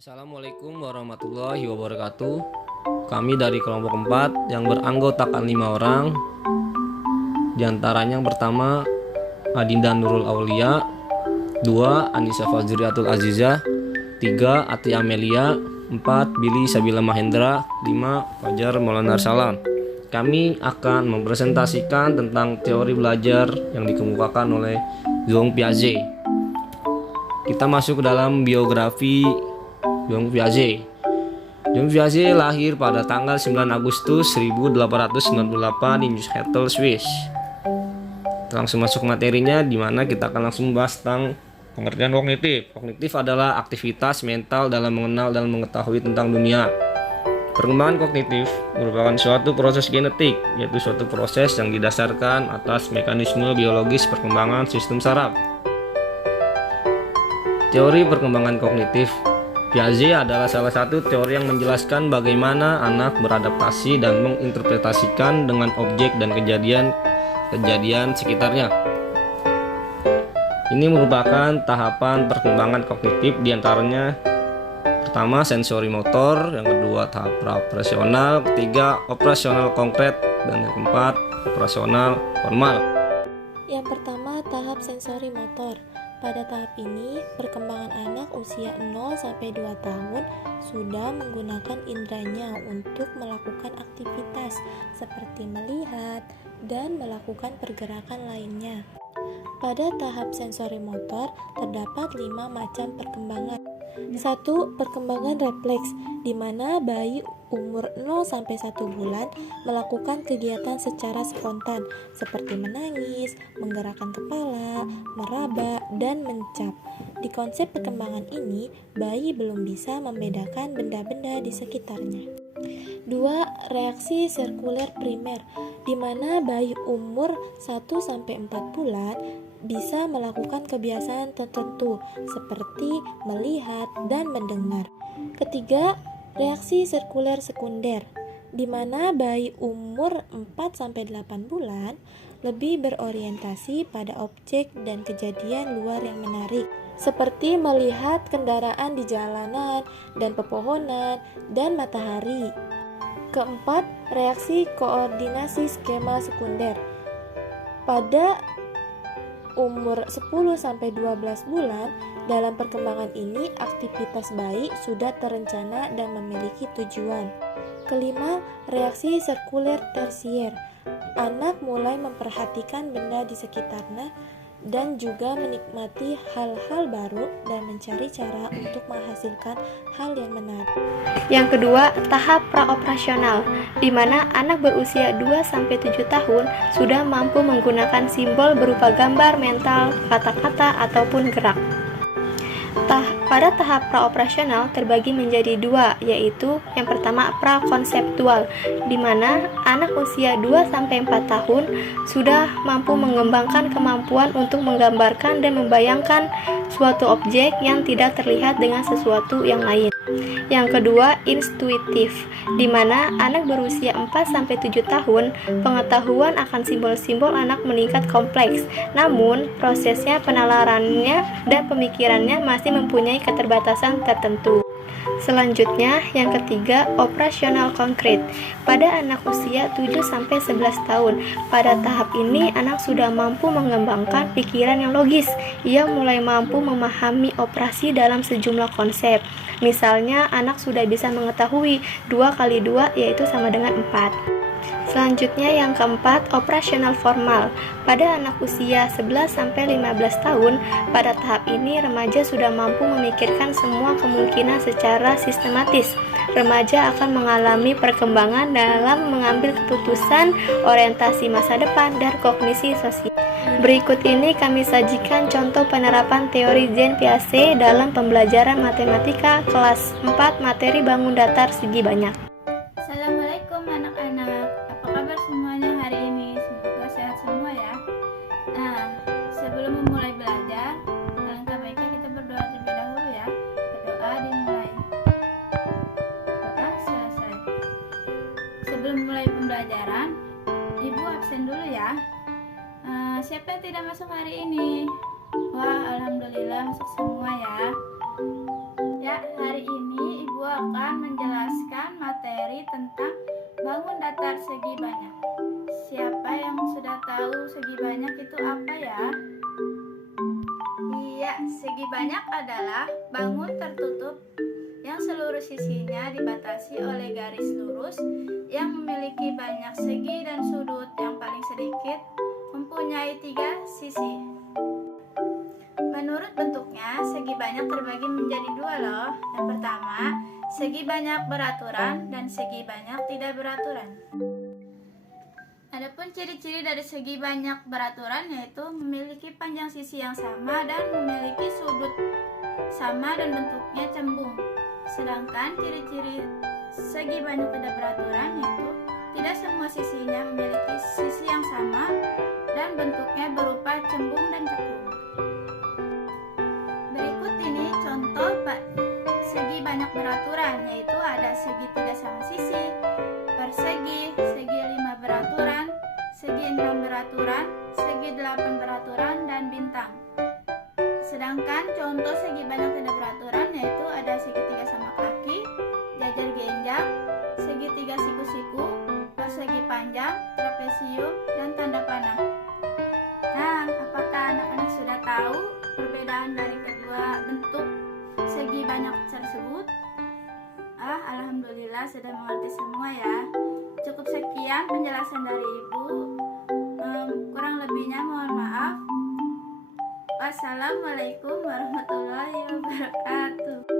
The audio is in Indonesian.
Assalamualaikum warahmatullahi wabarakatuh. Kami dari kelompok 4 yang beranggotakan 5 orang. Di antaranya yang pertama Adinda Nurul Aulia, 2 Anissa Fazriatul Azizah, 3 Ati Amelia, 4 Billy Sabila Mahendra, 5 Fajar Maulana Salam. Kami akan mempresentasikan tentang teori belajar yang dikemukakan oleh Jean Piaget. Kita masuk ke dalam biografi Jean Piaget. Jean Piaget lahir pada tanggal 9 Agustus 1898 di Neuchâtel, Swiss. Langsung masuk materinya, di mana kita akan langsung membahas tentang pengertian kognitif. Kognitif adalah aktivitas mental dalam mengenal dan mengetahui tentang dunia. Perkembangan kognitif merupakan suatu proses genetik, yaitu suatu proses yang didasarkan atas mekanisme biologis perkembangan sistem saraf. Teori perkembangan kognitif Piaget adalah salah satu teori yang menjelaskan bagaimana anak beradaptasi dan menginterpretasikan dengan objek dan kejadian sekitarnya. Ini merupakan tahapan perkembangan kognitif, diantaranya pertama sensori motor, yang kedua tahap operasional, ketiga operasional konkret, dan yang keempat operasional formal. Yang pertama, tahap sensori motor. Pada tahap ini, perkembangan anak usia 0-2 tahun sudah menggunakan indranya untuk melakukan aktivitas seperti melihat dan melakukan pergerakan lainnya. Pada tahap sensori motor, terdapat 5 macam perkembangan. 1. Perkembangan refleks, di mana bayi umur 0-1 bulan melakukan kegiatan secara spontan seperti menangis, menggerakkan kepala, meraba, dan mencap. Di konsep perkembangan ini, bayi belum bisa membedakan benda-benda di sekitarnya. 2. Reaksi sirkuler primer, di mana bayi umur 1-4 bulan bisa melakukan kebiasaan tertentu seperti melihat dan mendengar. Ketiga, reaksi sirkuler sekunder, di mana bayi umur 4-8 bulan lebih berorientasi pada objek dan kejadian luar yang menarik, seperti melihat kendaraan di jalanan dan pepohonan dan matahari. Keempat, reaksi koordinasi skema sekunder. Pada umur 10-12 bulan, dalam perkembangan ini aktivitas bayi sudah terencana dan memiliki tujuan. Kelima, reaksi sirkuler tersier. Anak mulai memperhatikan benda di sekitarnya dan juga menikmati hal-hal baru dan mencari cara untuk menghasilkan hal yang menarik. Yang kedua, tahap praoperasional, di mana anak berusia 2-7 tahun sudah mampu menggunakan simbol berupa gambar mental, kata-kata, ataupun gerak. Pada tahap praoperasional terbagi menjadi 2, yaitu yang pertama prakonseptual, di mana anak usia 2-4 tahun sudah mampu mengembangkan kemampuan untuk menggambarkan dan membayangkan suatu objek yang tidak terlihat dengan sesuatu yang lain. Yang kedua, intuitif, di mana anak berusia 4-7 tahun, pengetahuan akan simbol-simbol anak meningkat kompleks, namun prosesnya penalarannya dan pemikirannya masih mempunyai keterbatasan tertentu. Selanjutnya, yang ketiga, operasional konkret. Pada anak usia 7-11 tahun, pada tahap ini anak sudah mampu mengembangkan pikiran yang logis. Ia mulai mampu memahami operasi dalam sejumlah konsep. Misalnya, anak sudah bisa mengetahui 2 kali 2 yaitu sama dengan 4. Selanjutnya yang keempat, operasional formal. Pada anak usia 11-15 tahun, pada tahap ini remaja sudah mampu memikirkan semua kemungkinan secara sistematis. Remaja akan mengalami perkembangan dalam mengambil keputusan, orientasi masa depan, dan kognisi sosial. Berikut ini kami sajikan contoh penerapan teori Jean Piaget dalam pembelajaran matematika kelas 4 materi bangun datar segi banyak. Assalamualaikum anak-anak, apa kabar semuanya hari ini? Semoga sehat semua ya. Nah, sebelum memulai belajar, alangkah baiknya kita berdoa terlebih dahulu ya. Berdoa dimulai. Doa selesai. Sebelum mulai pembelajaran, Ibu absen dulu ya. Siapa yang tidak masuk hari ini? Wah, alhamdulillah masuk semua ya. Ya, hari ini materi tentang bangun datar segi banyak. Siapa yang sudah tahu segi banyak itu apa ya? Iya, segi banyak adalah bangun tertutup yang seluruh sisinya dibatasi oleh garis lurus yang memiliki banyak segi dan sudut yang paling sedikit mempunyai 3 sisi. Menurut bentuknya, segi banyak terbagi menjadi 2 loh. Yang pertama, segi banyak beraturan dan segi banyak tidak beraturan. Adapun ciri-ciri dari segi banyak beraturan yaitu memiliki panjang sisi yang sama dan memiliki sudut sama dan bentuknya cembung. Sedangkan ciri-ciri segi banyak tidak beraturan yaitu tidak semua sisinya memiliki sisi yang sama dan bentuknya berupa cembung dan cekung. Berikut ini contoh segi banyak beraturan, yaitu ada segi 3 sama sisi, persegi, segi 5 beraturan, segi 6 beraturan, segi 8 beraturan, dan bintang. Sedangkan contoh segi banyak tidak beraturan yaitu ada segi 3 sama kaki, jajar genjang, segi 3 siku-siku, persegi panjang, trapesium, dan tanda panah. Nah, apakah anak-anak sudah tahu perbedaan dari kedua bentuk segi banyak tersebut? Alhamdulillah sudah mengerti semua ya. Cukup sekian penjelasan dari Ibu. Kurang lebihnya mohon maaf. Wassalamualaikum warahmatullahi wabarakatuh.